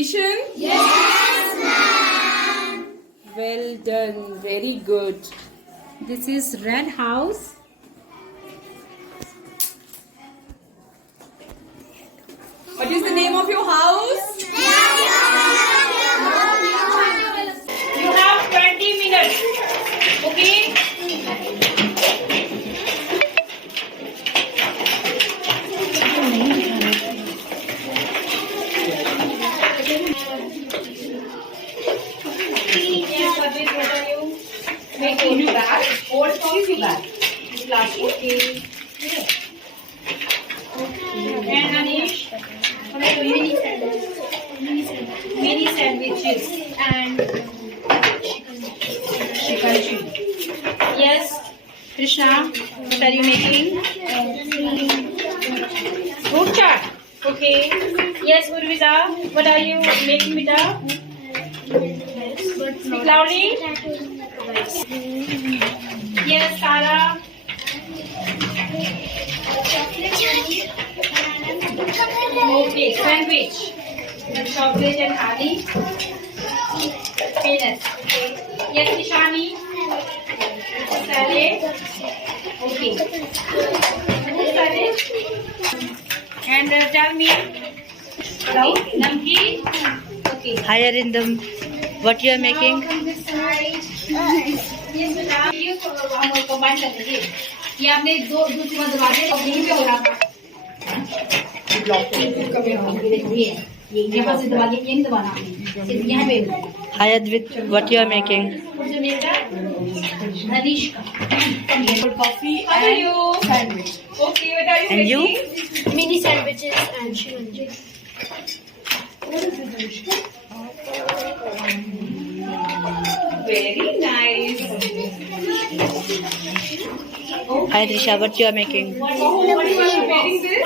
addition? Yes, ma'am. Well done. Very good. This is red house. What is the name of your house? You have 20 minutes. Okay? Yes, what are you making? You back? What is you back? Last okay. And Anish? What are you doing? Mini sandwiches and chicken chili. Yes, Krishna, what are you making? Fruit chaat. Okay. Yes, Urviza, what are you making, Vita? Speak loudly. Yes, Sarah. Okay, sandwich. Chocolate and honey. Peanuts. Yes, Nishani. Salad. Okay. Salad. And tell me. Namkeen. Okay. Hi Arindam, what you are making? Yes, बेटा ये हम combine कर देंगे ये आपने दो दूसरी बार दबा दिया और यहीं पे हो रहा था ब्लॉक कभी ये यहाँ से दबा दिया यहीं दबाना सिर्फ यहाँ पे Hi Advit, what you are making? मुझे मेरा नदीश का Coffee How are you? sandwich. Okay, what are you And you? making? Mini sandwiches and chicken. Very nice. Hi Trisha, what you are making? What are you preparing this?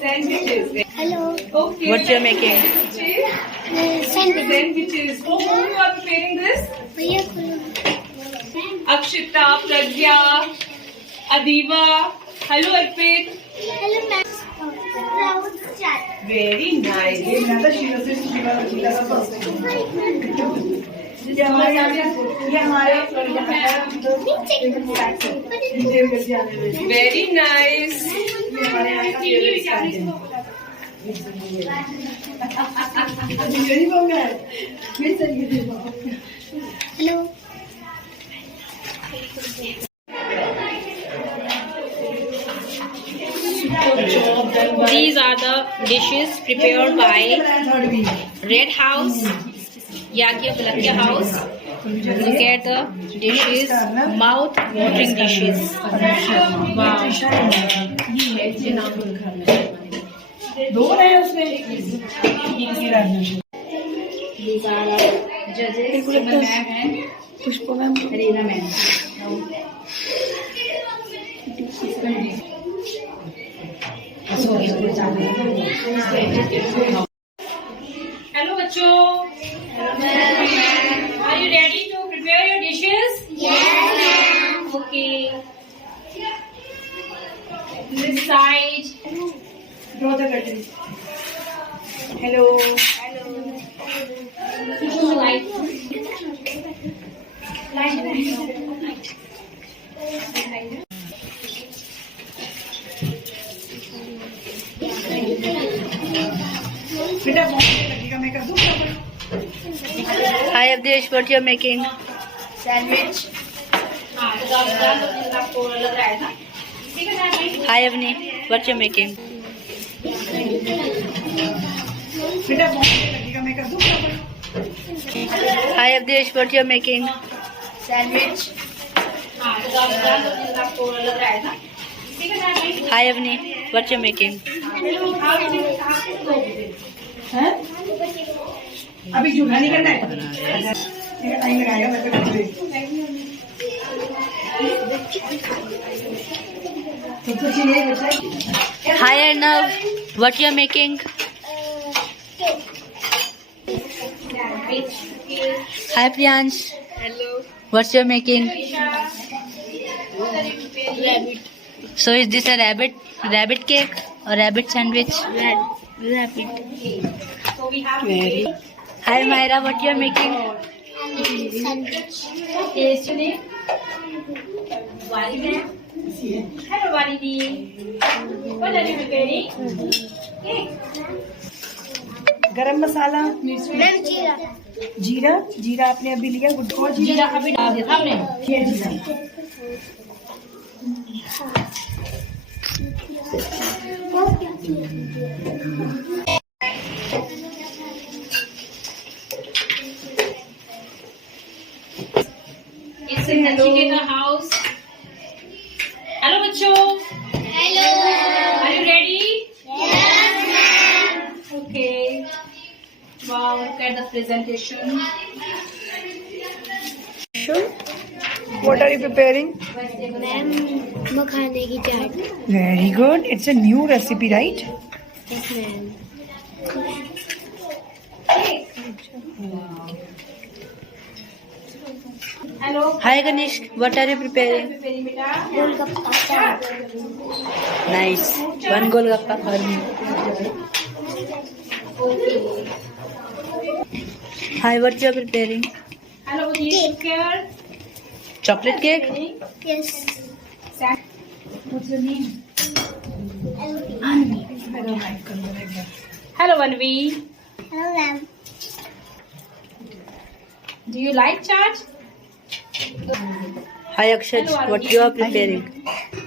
Sandwiches. Hello. Okay. What you are making? Sandwiches. For whom you are preparing this? Akshita, Pragya, Adiva. Hello, Arpit. Hello, ma'am. Very nice. Very nice. Hello. These are the dishes prepared by Red House, Yagya Bulakya House. Look at the dishes, mouth-watering dishes. Wow. These are the judges. Ma'am and Pushpa ma'am, Reena ma'am. Hello, bachcho. Are you ready to prepare your dishes? Yes. Okay. This side. Draw the curtain. Hello. Light. बेटा लगेगा मैं कर दूँ Hi Avdesh, what you are making? Sandwich. हाँ, तो आपको लग रहा है ना? ठीक है ना? Hi Avni, what you are making? बेटा लगेगा मैं कर दूँ Hi Avdesh, what you are making? Sandwich. हाँ, तो आपको लग रहा है ना? ठीक है ना? Hi Avni, what you are making? हैं अभी चूल्हा नहीं करना है टाइम लगाएगा मैं तो कर दूँ तो कुछ नहीं बचा Hi Arnav, what you are making? Hi Priyansh, Hello. what you are making? Rabbit. So is this a rabbit cake or rabbit sandwich? Rabbit. So we have very Hi Myra, what you are making? Sandwich. tasty. Walidi. Hello Walidi. What are you preparing? Cake. गरम मसाला, Ma'am, jeera. जीरा, जीरा आपने अभी लिया, good को जीरा अभी डाल दिया था हमने. ये जीरा। It's in the chicken house. Hello बच्चों. Hello. Are you ready? Yes, ma'am. Okay. Wow, look at the presentation. What are you preparing? Ma'am, मखाने की चाट. Very good. It's a new recipe, right? Yes, ma'am. Hello. Hi Ganesh, what are you preparing? Preparing बेटा. गोलगप्पा चाट. Nice. One golgappa for me. Hi, what you are preparing? Hello, take care. Chocolate cake? Yes. What's your name? Hello, Anvi. Hello, ma'am. Do you like chaat? Hi Akshay, what you are preparing?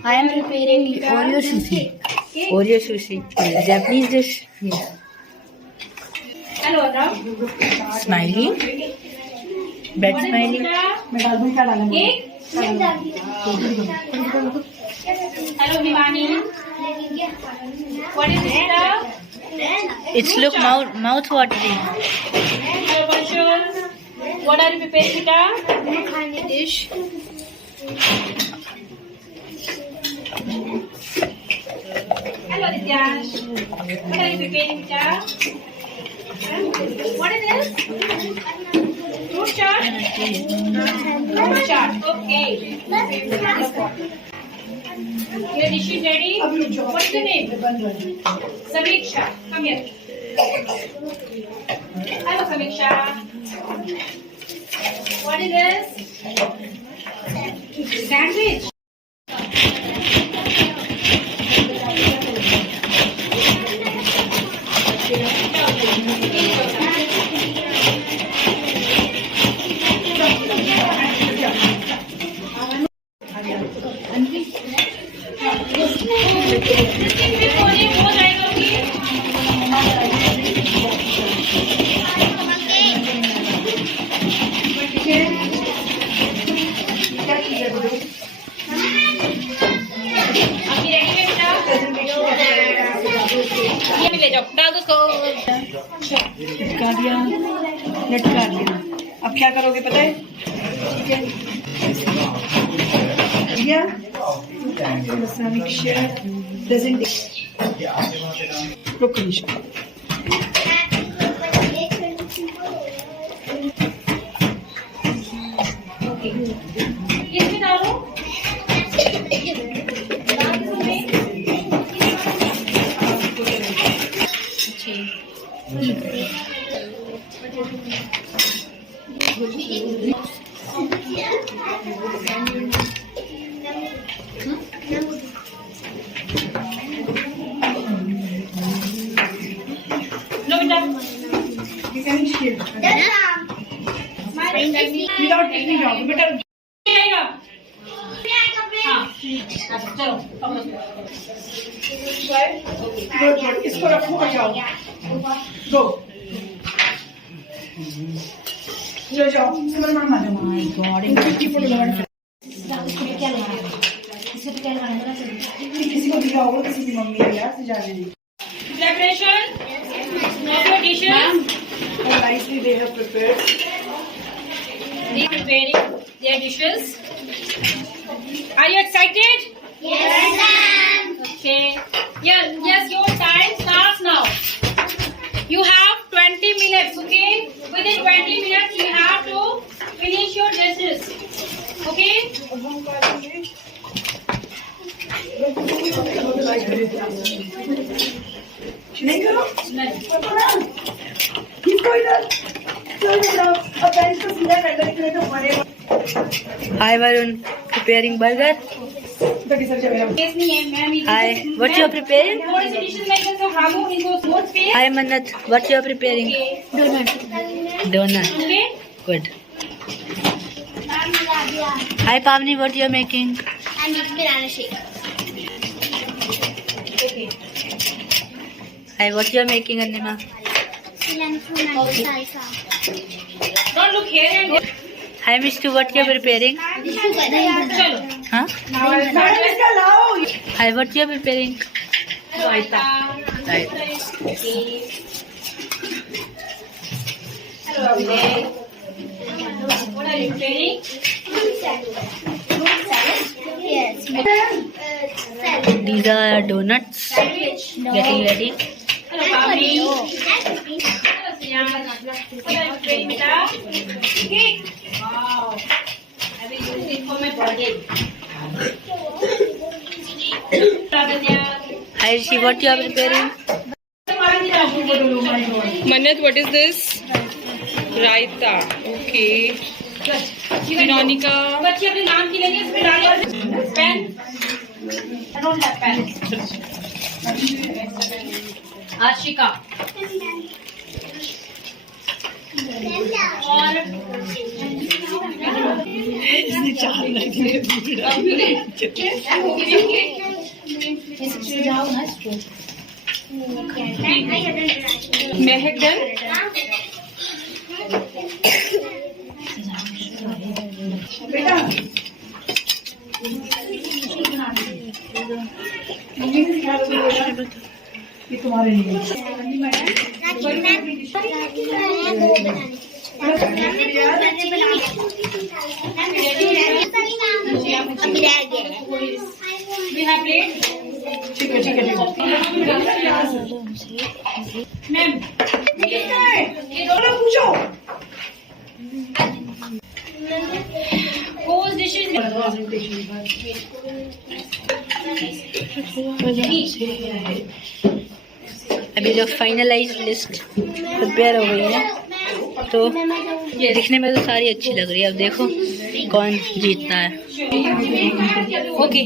I am preparing Oreo sushi. Oreo sushi. Japanese dish. Hello, Anna. Smiley. Bread smiley. मैं डाल दूँ क्या डालूँ? Cake. Hello, Himani. What is it? It's look mouth watering. Hello, Panchal. What are you preparing, Vita? मखाने dish. Hello, Dityash. What are you preparing, Vita? What is this? Fruit chaat? Fruit chaat. Okay. Your dish is ready. What's your name? Samiksha. Come here. Hello, Samiksha. What is this? Sandwich. ले जाओ डाल दो उसको. लटका दिया, लटका दिया. अब क्या करोगे पता है? ठीक है. दिया. समीक्षा प्रेजेंटेशन. रुक निशा. इसमें डालो. लो बेटा. You can share. Without taking job. बेटा चलो गुड गुड. इसको रखो और जाओ. गो. लो जाओ. सिमर मार मारो. My God. इनकी फोटो लगा. किसी को दिया होगा, किसी की मम्मी ने यार से जाने दी. preparation of your dishes. How nicely they have prepared. They preparing their dishes. Are you excited? Yes, ma'am. Okay. Yes, your time starts now. You have 20 minutes, okay? Within 20 minutes, you have to finish your dishes. Okay? नहीं करो. नहीं. चलो बनाओ और bench को सीधा कर दो निकले तो बड़े Hi Varun, preparing burger. बड़ी सब्जी मेरा केस नहीं है ma'am Hi, what you are preparing? थोड़े से डिशेस मैं इधर से उठा लूं इनको नोट पे Hi Mannat, what you are preparing? Donut. Donut. Okay Good. Hi Pavni, what you are making? And it's banana shake. Hi, what you are making Anima? Cilantro and salsa. Don't look here and Hi Mishtu, what you are preparing? चलो Huh? Madam इसका लाओ Hi, what you are preparing? Raita Right. Hello Abhishek what are you preparing Yes. Salad. These are donuts. Getting ready. Hello Papi hello Siyan what are you preparing बेटा cake wow I will use it for my birthday Hi Rishi, what you are preparing? Manat, what is this? Raita. Okay. Veronica. बच्चे अपने नाम की लेंगे इसमें डालिए pen I don't have pen Ashika और Mehak done? बेटा मम्मी ने सिखा दो बेटा ये तुम्हारे लिए वी हैव प्लेट ठीक है ठीक है मैम किसका है ये दोनों पूछो Whose dishes? अभी जो फाइनलाइज लिस्ट प्रिपेयर हो गई है तो ये दिखने में तो सारी अच्छी लग रही है। अब देखो कौन जीतता है। ओके